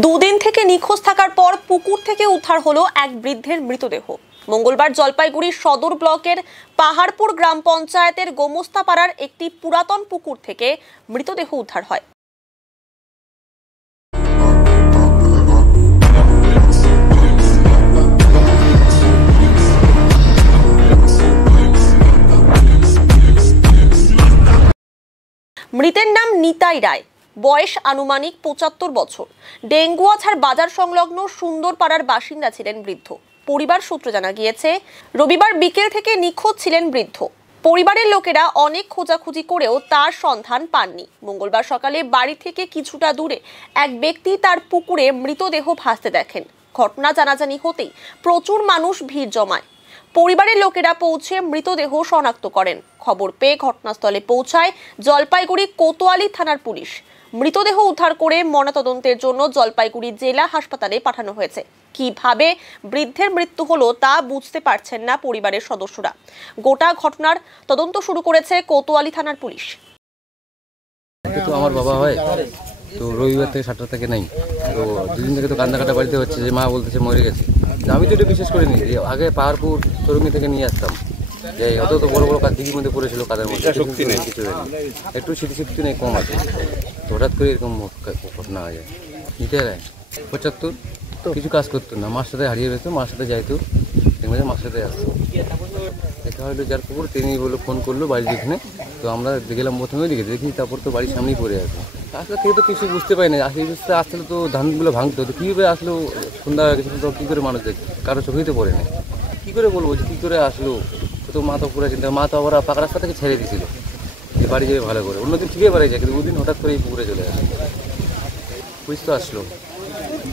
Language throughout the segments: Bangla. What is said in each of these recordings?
দুদিন থেকে নিখোঁজ থাকার পর পুকুর থেকে উদ্ধার হলো এক বৃদ্ধের মৃতদেহ। মঙ্গলবার জলপাইগুড়ি সদর ব্লকের পাহাড়পুর গ্রাম পঞ্চায়েতের গোমস্তাপাড়ার একটি পুরাতন পুকুর থেকে মৃতদেহ উদ্ধার হয়। মৃতের নাম নিতাই রায়, বয়স আনুমানিক ৭৫ বছর। ডেঙ্গুয়াছাড় বাজার সংলগ্ন সুন্দরপাড়ার বাসিন্দা ছিলেন বৃদ্ধ। পরিবার সূত্রে জানা গিয়েছে, রবিবার বিকেল থেকে নিখোঁজ ছিলেন বৃদ্ধ। পরিবারের লোকেরা অনেক খোঁজাখুঁজি করেও তার সন্ধান পাননি। মঙ্গলবার সকালে বাড়ি থেকে কিছুটা দূরে এক ব্যক্তি তার পুকুরে মৃতদেহ ভাসতে দেখেন। ঘটনা জানাজানি হতেই প্রচুর মানুষ ভিড় জমায়। পরিবারের লোকেরা পৌঁছে মৃতদেহ শনাক্ত করেন। খবর পেয়ে ঘটনাস্থলে পৌঁছায় জলপাইগুড়ি কোতোয়ালি থানার পুলিশ। মৃতদেহ উদ্ধার করে ময়নাতদন্তের জন্য জলপাইগুড়ি জেলা হাসপাতালে পাঠানো হয়েছে। কিভাবে বৃদ্ধের মৃত্যু হলো তা বুঝতে পারছেন না পরিবারের সদস্যরা। গোটা ঘটনার তদন্ত শুরু করেছে কোতোয়ালি থানার পুলিশ। তো আমার বাবা হয়, তো রবিবার থেকে 7টা থেকে নাই, তো দুদিন থেকে তো কান্নাকাটা বাড়িতে হচ্ছে যে মা বলতেছে মরে গেছে। আমি তো এটা বিশেষ করে নিই যে আগে পাহাড়পুর চরঙ্গি থেকে নিয়ে আসতাম, যে অত তো বড় বড় কাজ দিঘির মধ্যে পড়েছিল, কাদের মধ্যে শক্তি নেই, কিছু নেই, একটু স্মৃতিশক্তি নেই, কম আছে। তো হঠাৎ করে এরকম ঘটনা হয়ে যায়। নিতে হয় ৭৫, কিছু কাজ করতো না, মার সাথে হারিয়ে গেতো, মার সাথে যাইতো, মার সাথে আসতো। দেখা হলো যার পুকুর, তিনি বললো, ফোন করলো বাড়ির যেখানে, তো আমরা গেলাম প্রথমে দিকে দেখি, তারপর তো বাড়ির সামনেই পড়ে আছে। আসলে কেউ তো কিছু বুঝতে পারি না, আসলে তো ধানগুলো ভাঙতো, তো কীভাবে আসলো সন্ধ্যা হয়ে গেছিলো, তো কী করে মানুষ দেখে, কারো চোখেই তো পড়ে না। কী করে বলবো যে কী করে আসলো, তো মা তো পুরো চিন্তা, মা তো আবার পাকা রাস্তা থেকে ছেড়ে দিয়েছিল যে বাড়ি যাবে ভালো করে, অন্যদিন ঠিকই বাড়ি যায়, কিন্তু ওদিন হঠাৎ করে এই পুকুরে চলে আসে। পুলিশ তো আসলো,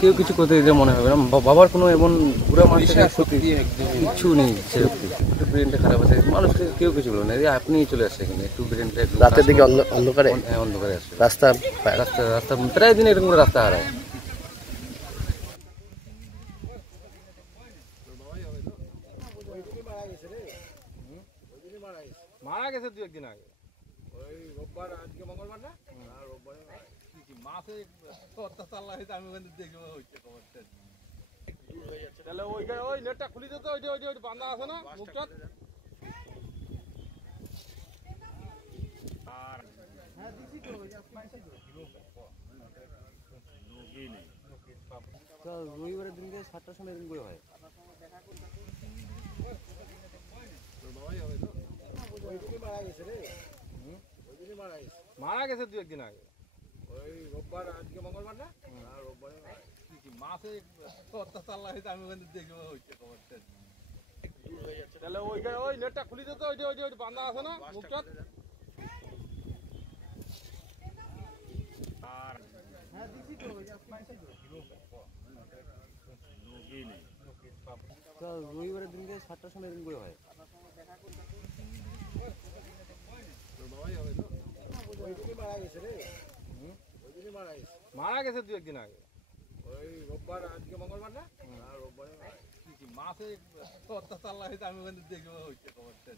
কেউ কিছু করতে দিতে মনে হবে না। বাবার কোনো এমন পুরো মানুষের সত্যি কিচ্ছু নেই, সেরকম একটু ব্রেনটা খারাপ আছে, মানুষকে কেউ কিছু বলো না। আপনি চলে আসছে এখানে, একটু ব্রেনটা একটু রাতের দিকে অন্ধকারে, হ্যাঁ অন্ধকারে আসছে, রাস্তা রাস্তা রাস্তা প্রায় দিন এরকম করে রাস্তা হারায়। মারা গেছে 2-1 দিন আগে, ওই রোববার, আজকে মঙ্গলবার না, আর রোববারে মাসে অত্যাচার লাগাইতে আমি ওখানে দেখবো হচ্ছে খবরটা। তাহলে ওই নেটটা খুলি দিত, ওই বান্ধা আছে না মুখটা, আর হ্যাঁ দিছি তো রবিবারের দিনকে 7টার সময় এরকম করে হয়। মারা গেছে 2-1 দিন আগে, ওই রোববার, আজকে মঙ্গলবার না, আর রোববারে মাসে অত্যাচার লাগাইতে আমি ওখানে দেখবো হচ্ছে খবরটা। তাহলে ওই নেটটা খুলি দিত, ওই বান্ধা আছে না মুখটা, আর হ্যাঁ দিছি তো রবিবারের দিনকে 7টার সময় এরকম করে হয়। মারা গেছে 2-1 দিন আগে, ওই রোববার, আজকে মঙ্গলবার না, আর রোববারে মাসে অত্যাচার লাগাইতে আমি ওখানে দেখবো হচ্ছে খবরটা।